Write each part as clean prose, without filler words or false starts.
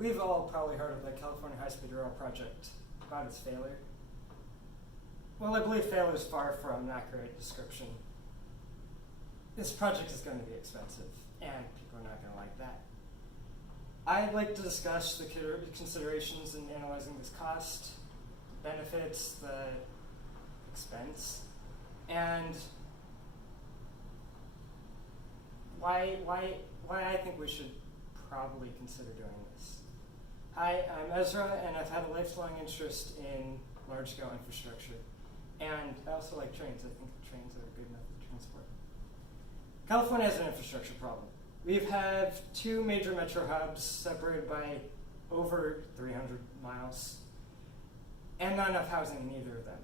We've all probably heard of the California high-speed rail project, about its failure. Well, I believe failure is far from an accurate description. This project is going to be expensive, and people are not going to like that. I'd like to discuss the considerations in analyzing this cost, benefits, the expense, and why I think we should probably consider doing this. Hi, I'm Ezra, and I've had a lifelong interest in large-scale infrastructure. And I also like trains. I think trains are a good method of transport. California has an infrastructure problem. We have two major metro hubs separated by over 300 miles, and not enough housing in either of them.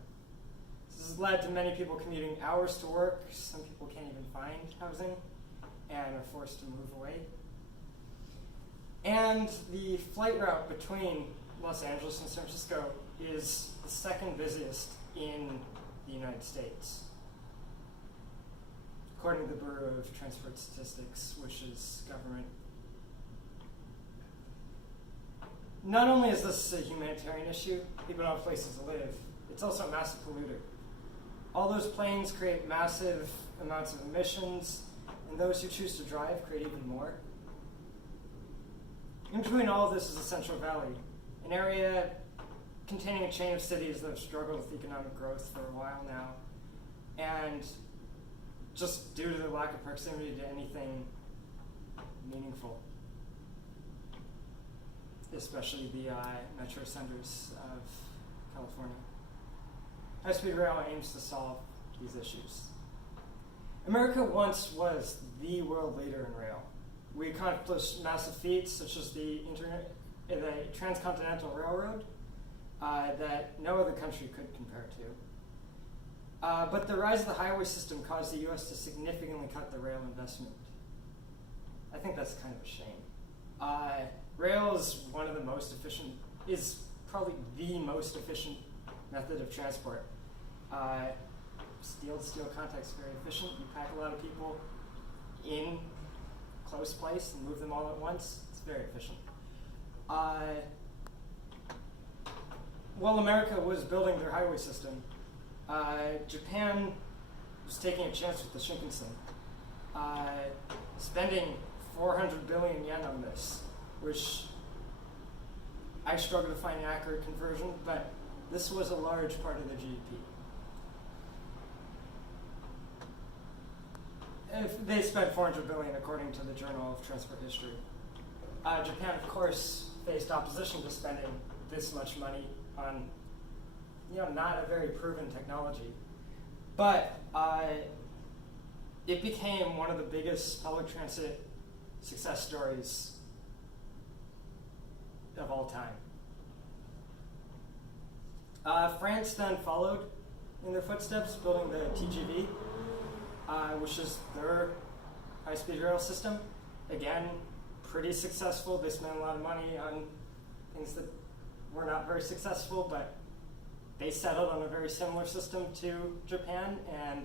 This has led to many people commuting hours to work. Some people can't even find housing and are forced to move away. And the flight route between Los Angeles and San Francisco is the second busiest in the United States, according to the Bureau of Transport Statistics, which is government. Not only is this a humanitarian issue, people don't have places to live, it's also a massive polluter. All those planes create massive amounts of emissions, and those who choose to drive create even more. In between all of this is the Central Valley, an area containing a chain of cities that have struggled with economic growth for a while now, and just due to the lack of proximity to anything meaningful, especially the metro centers of California. High-speed rail aims to solve these issues. America once was the world leader in rail. We accomplished massive feats such as the Transcontinental Railroad that no other country could compare to. But the rise of the highway system caused the U.S. to significantly cut the rail investment. I think that's kind of a shame. Rail is one of the most efficient, is probably the most efficient method of transport. Steel-to-steel contact is very efficient. You pack a lot of people in close place and move them all at once. It's very efficient. While America was building their highway system, Japan was taking a chance with the Shinkansen, spending 400 billion yen on this, which I struggle to find an accurate conversion, but this was a large part of the GDP. If they spent 400 billion according to the Journal of Transport History. Japan, of course, faced opposition to spending this much money on, not a very proven technology. But it became one of the biggest public transit success stories of all time. France then followed in their footsteps, building the TGV, which is their high-speed rail system. Again, pretty successful. They spent a lot of money on things that were not very successful, but they settled on a very similar system to Japan, and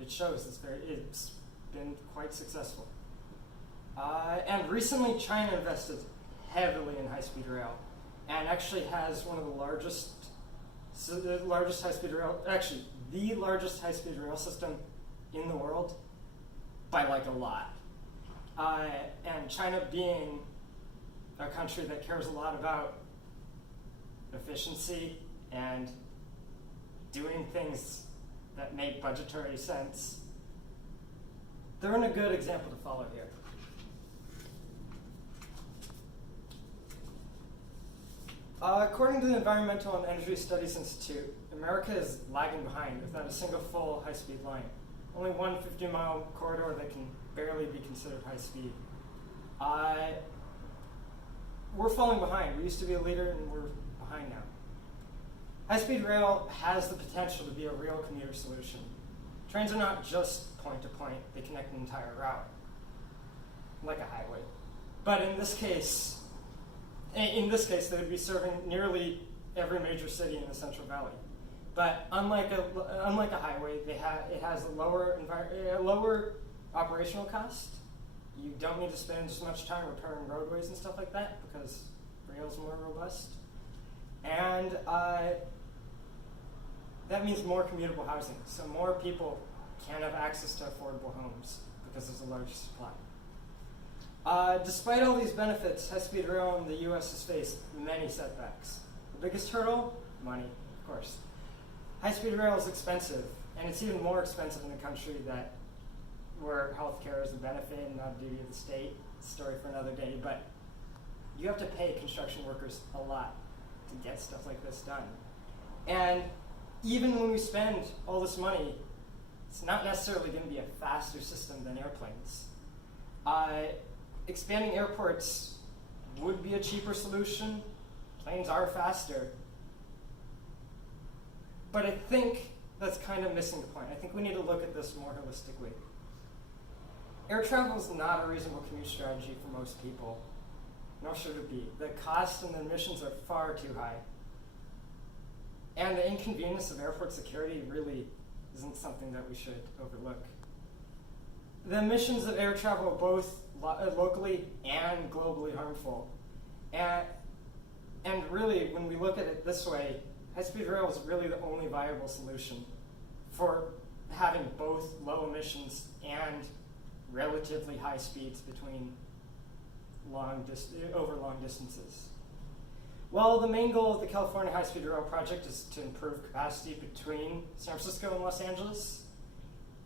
it shows it's been quite successul. And recently, China invested heavily in high-speed rail, and actually has one of the largest high-speed rail, actually the largest high-speed rail system in the world by like a lot. And China being a country that cares a lot about efficiency and doing things that make budgetary sense, they're in a good example to follow here. According to the Environmental and Energy Studies Institute, America is lagging behind without a single full high-speed line. Only one 50-mile corridor that can barely be considered high-speed. We're falling behind. We used to be a leader, and we're behind now. High-speed rail has the potential to be a real commuter solution. Trains are not just point-to-point. They connect an entire route, like a highway. But in this case, they would be serving nearly every major city in the Central Valley. But unlike a highway, it has a lower operational cost You don't need to spend as much time repairing roadways and stuff like that because rail is more robust. And that means more commutable housing. So more people can have access to affordable homes because there's a larger supply. Despite all these benefits, high-speed rail in the U.S. has faced many setbacks. The biggest hurdle? Money, of course. High-speed rail is expensive, and it's even more expensive in a country where healthcare is a benefit and not a duty of the state. Story for another day, but you have to pay construction workers a lot to get stuff like this done. And even when we spend all this money, it's not necessarily going to be a faster system than airplanes. Expanding airports would be a cheaper solution. Planes are faster. But I think that's kind of missing the point. I think we need to look at this more holistically. Air travel is not a reasonable commute strategy for most people, nor should it be. The cost and the emissions are far too high. And the inconvenience of airport security really isn't something that we should overlook. The emissions of air travel are both locally and globally harmful. And really, when we look at it this way, high-speed rail is really the only viable solution for having both low emissions and relatively high speeds between over long distances. Well, the main goal of the California high-speed rail project is to improve capacity between San Francisco and Los Angeles.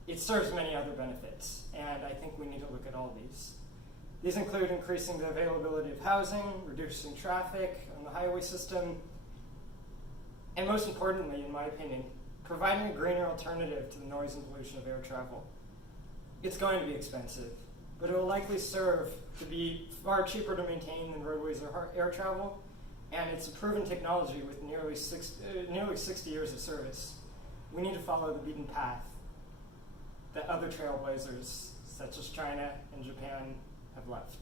It serves many other benefits, and I think we need to look at all these. These include increasing the availability of housing, reducing traffic on the highway system, and most importantly, in my opinion, providing a greener alternative to the noise and pollution of air travel. It's going to be expensive, but it will likely serve to be far cheaper to maintain than roadways or air travel, and it's a proven technology with nearly 60 years of service. We need to follow the beaten path that other trailblazers, such as China and Japan, have left.